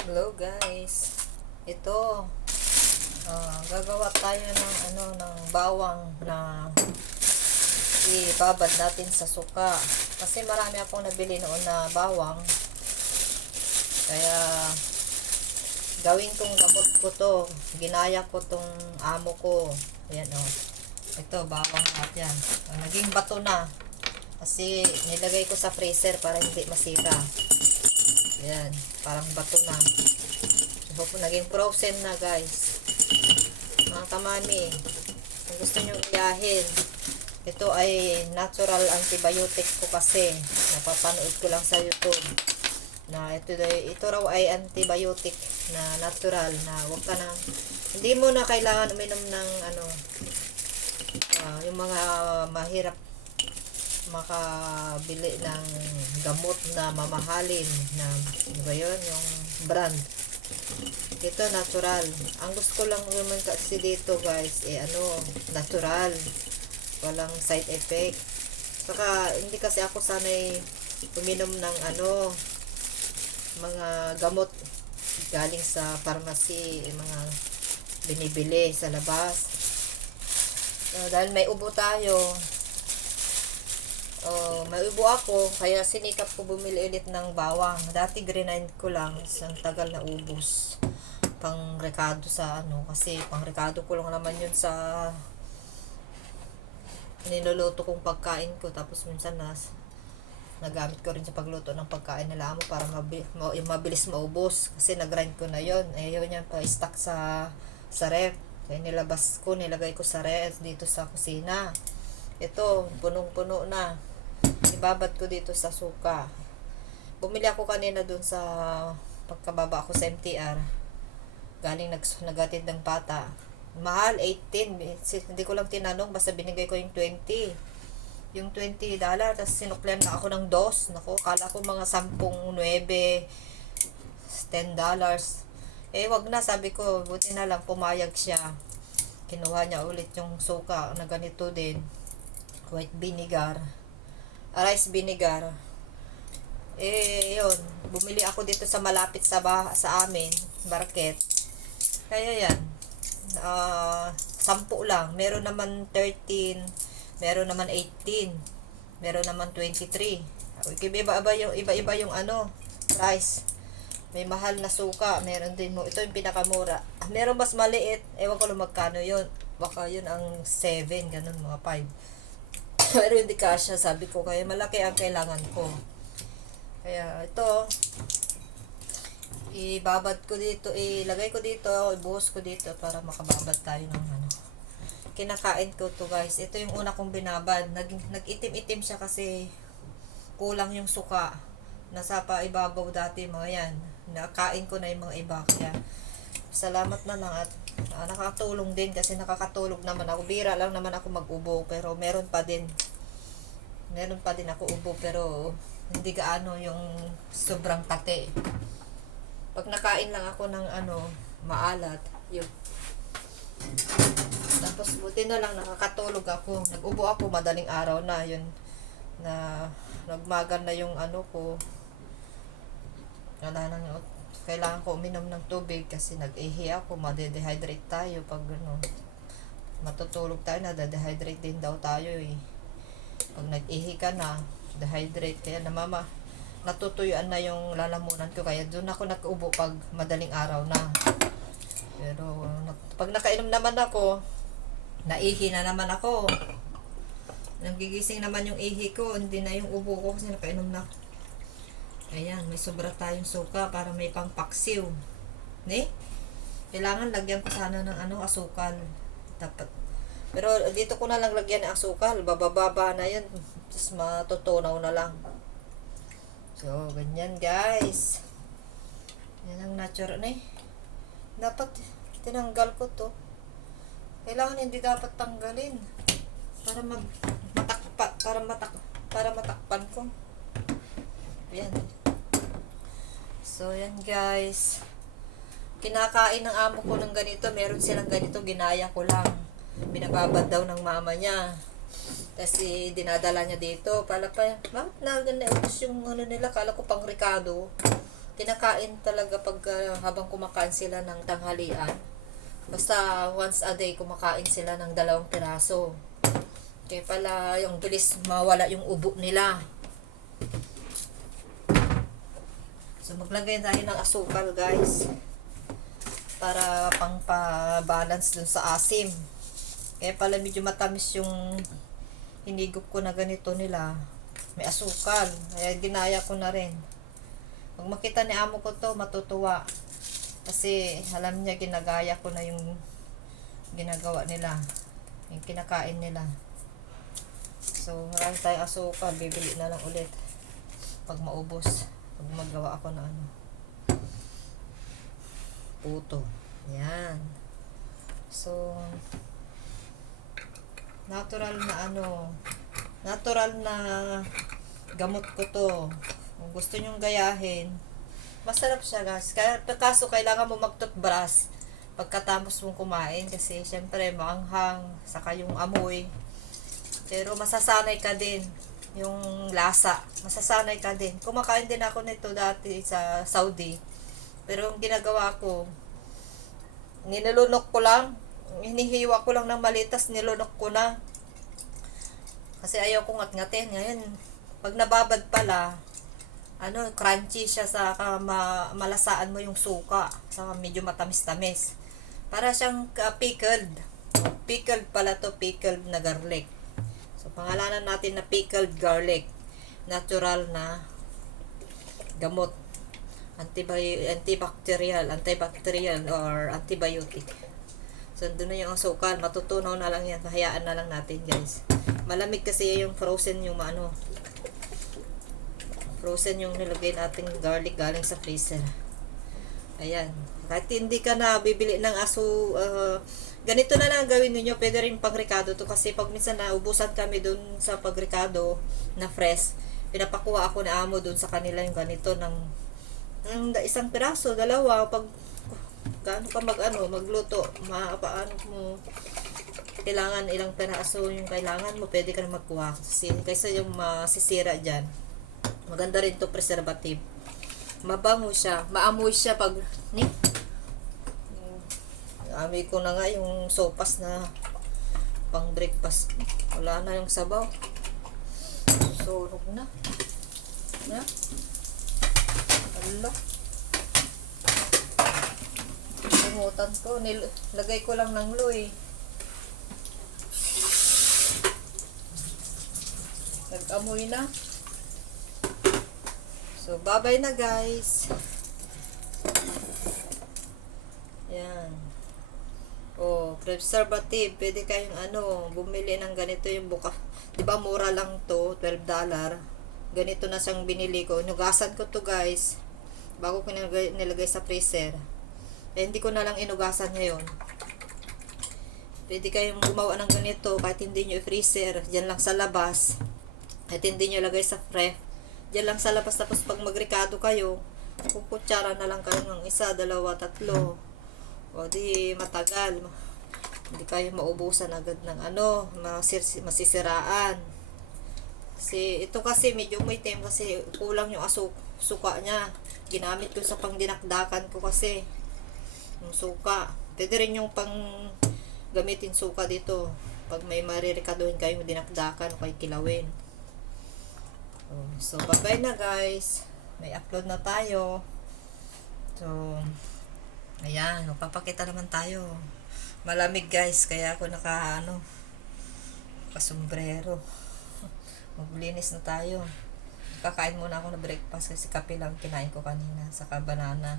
Hello guys. Ito, gagawa tayo ng ng bawang na ibabad natin sa suka. Kasi marami akong nabili noon na bawang. Kaya gawin kong gamot ko to. Ginaya ko tong amo ko. Ayan oh. Ito, bawang natin. Naging bato na. Kasi nilagay ko sa freezer para hindi masira. Ayan, parang bato na. Naging frozen na guys. Mga kamami, kung gusto nyo iyahin, ito ay natural antibiotic ko kasi napapanood ko lang sa YouTube na ito raw ay antibiotic na natural na wag ka na, hindi mo na kailangan uminom ng yung mga mahirap makabili ng gamot na mamahalin na ano ba yun, yung brand. Ito natural. Ang gusto ko lang naman kasi dito guys natural, walang side effect. Saka hindi kasi ako sanay uminom ng mga gamot galing sa pharmacy, mga binibili sa labas. Dahil may ubo tayo, may ubo ako, kaya sinikap ko bumili ulit ng bawang. Dati grind ko lang, isang tagal na ubos. Pang rekado sa kasi pang rekado ko lang naman yun sa niluluto kong pagkain ko. Tapos minsan nagamit ko rin sa pagluto ng pagkain nila amo para mabilis maubos. Kasi nagrind ko na yun. Ayaw niya pa stock sa ref. Kaya nilagay ko sa ref dito sa kusina. Ito, punong-puno na. Ibabad ko dito sa suka. Bumili ako kanina dun sa pagkababa ako sa MTR. Galing nagatid ng bata. Mahal, 18. Hindi ko lang tinanong, basta binigay ko yung 20. Yung $20, tapos sinuklan na ako ng dos. Naku, kala ko mga 10, 9, $10. Wag na, sabi ko, buti na lang pumayag siya. Kinuha niya ulit yung suka na ganito din. White vinegar. Rice vinegar. Yun. Bumili ako dito sa malapit sa amin, market. Kaya yan. 10 lang. Meron naman 13, meron naman 18, meron naman 23. Iba-iba yung price. May mahal na suka, meron din mo. Ito yung pinakamura. Meron mas maliit, ewan ko lang magkano yun. Baka yun ang 7, ganun, mga 5. Pero hindi kasya, sabi ko, kaya malaki ang kailangan ko. Kaya ito, ibabad ko dito, ilagay ko dito, ibuhos ko dito para makababad tayo ng kinakain ko to guys. Ito yung una kong binabad. Nag-itim-itim siya kasi kulang yung suka. Nasa pa ibabaw dati mga yan. Nakain ko na yung mga iba. Kaya salamat na lang at nakakatulong din kasi nakakatulog naman ako. Bira lang naman ako mag-ubo pero meron pa din ako ubo pero hindi gaano yung sobrang tate. Pag nakain lang ako ng maalat, yun. Tapos buti na lang nakakatulog ako. Nag-ubo ako madaling araw na yun na nagmagan na yung ko. Wala nang kailangan ko uminom ng tubig kasi nag-ihi ako, ma-dehydrate tayo pag matutulog tayo, na dehydrate din daw tayo pag nag-ihi ka na dehydrate, kaya natutuyuan na yung lalamunan ko, kaya doon ako nag-ubo pag madaling araw na. Pero pag nakainom naman ako, naihi na naman ako, nagigising naman yung ihi ko, hindi na yung ubo ko kasi nakainom na ako. Ayan, may sobra tayong suka para may pangpaksiw. Kailangan lagyan ko sana ng asukal. Dapat. Pero dito ko na lang lagyan ng asukal. Bababa na yun. Tapos matutunaw na lang. So, ganyan guys. Yan ang natural dapat tinanggal ko to. Kailangan hindi dapat tanggalin. Para matakpan ko. Ayan. So, yan guys. Kinakain ng amo ko ng ganito. Meron silang ganito. Ginaya ko lang. Binababad daw ng mama niya. Kasi dinadala niya dito. Bakit na naubos yung nila? Kala ko pang rekado. kinakain talaga pag habang kumakain sila ng tanghalian. Basta once a day kumakain sila ng 2 piraso. Kaya pala yung bilis mawala yung ubo nila. So maglagay tayo ng asukal guys. Para pang pa-balance dun sa asim. Kaya pala medyo matamis yung hinigop ko na ganito nila. May asukal. Kaya ginaya ko na rin. Pag makita ni amo ko to, matutuwa. Kasi alam niya ginagaya ko na yung ginagawa nila. Yung kinakain nila. So, marami tayong asukal. Bibili na lang ulit. Pag maubos. Pag magawa ako na ano. Puto. Yan. So, natural na ano. Natural na gamot ko to. Kung gusto nyong gayahin, masarap siya guys. Kaso kailangan mo mag-toothbrush pagkatapos mong kumain. Kasi syempre maanghang. Saka yung amoy. Pero masasanay ka din yung lasa. Masasanay ka din. Kumakain din ako nito dati sa Saudi. Pero yung ginagawa ko, nilunok ko lang. Hinihiwa ko lang ng malitas, nilunok ko na. Kasi ayaw ko ngat-ngatin. Ngayon, pag nababad pala, crunchy siya sa malasaan mo yung suka. Saka medyo matamis-tamis. Para siyang pickled. Pickled pala to, pickled na garlic. So, pangalanan natin na pickled garlic. Natural na gamot. Antibacterial or antibiotic. So, doon na yung asukal. Matutunaw na lang yan. Hayaan na lang natin, guys. Malamig kasi yung frozen yung frozen yung nilagay nating garlic galing sa freezer. Ayan. Kahit hindi ka na bibili ng ganito na lang gawin niyo. Pwede rin pang-ricado to kasi pag minsan naubusan kami dun sa pag-ricado na fresh, pinapakuha ako na amo dun sa kanila yung ganito ng 1 piraso, 2 pag gaano ka magluto, paano mo kailangan ilang piraso yung kailangan mo, pwede ka na magkuha kasi kaysa yung masisira dyan. Maganda rin to preservative. Mabango siya, maamoy siya pag amoy ko na nga yung sopas na pang breakfast. Wala na yung sabaw. Sunog na. Na? Ala. Tumutan ko. Lagay ko lang ng loy. Nag-amoy na. So, bye-bye na guys. Yan. Oh, preservative. Pwede kayong bumili ng ganito yung buka. 'Di ba mura lang to, $12. Ganito na siyang binili ko. Inugasan ko to, guys. Bago ko nilagay sa freezer. Eh, hindi ko na lang inugasan ngayon. Pwede kayong gumawa ng ganito kahit hindi nyo i-freezer. Diyan lang sa labas. Kahit hindi nyo lagay sa ref. Diyan lang sa labas. Tapos pag magrikado kayo, kukutsara na lang kayo ng 1, 2, 3. O di matagal. Hindi kayo maubusan agad ng masisiraan. Kasi ito kasi medyo may time kasi kulang yung suka niya. Ginamit ko sa pangdinakdakan ko kasi yung suka. Pwede rin yung gamitin suka dito. Pag may maririkaduhin kayo dinakdakan o kayo kilawin. So bye-bye na guys. May upload na tayo. So ayan, magpapakita naman tayo. Malamig guys, kaya ako kasombrero. Maglinis na tayo. Kakain muna ako ng breakfast kasi kape lang kinain ko kanina, saka banana.